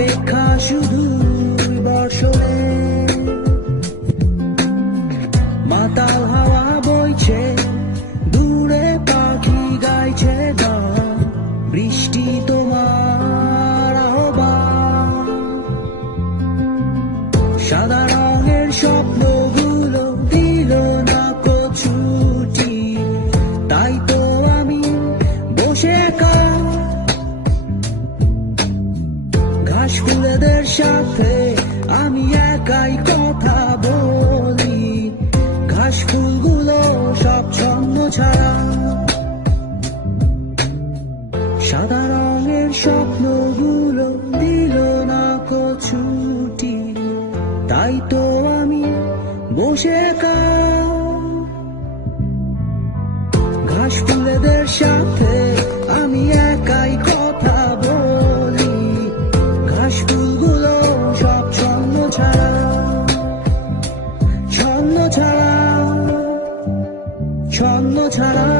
অপেক্ষা শুধু বর্ষণে, মাতাল হাওয়া বইছে, দূরে পাখি গাইছে গান, বৃষ্টি তোমার আহ্বান। সাদা রঙের স্বপ্নগুলো দিল না ছুটি, তাই তো আমি বসে একা ঘাস ফুলেদের সাথে আমি একাই কথা বলি, ঘাস ফুলগুলো সব ছন্ন ছাড়া। সাদা রঙের স্বপ্নগুলো দিল না ছুটি, তাই তো আমি বসে একা ঘাস ফুলেদের সাথে আমি একাই কথা বলি, ঘাস ফুলগুলো সব ছন্ন ছাড়া, ছন্ন ছাড়া, ছন্ন ছাড়া।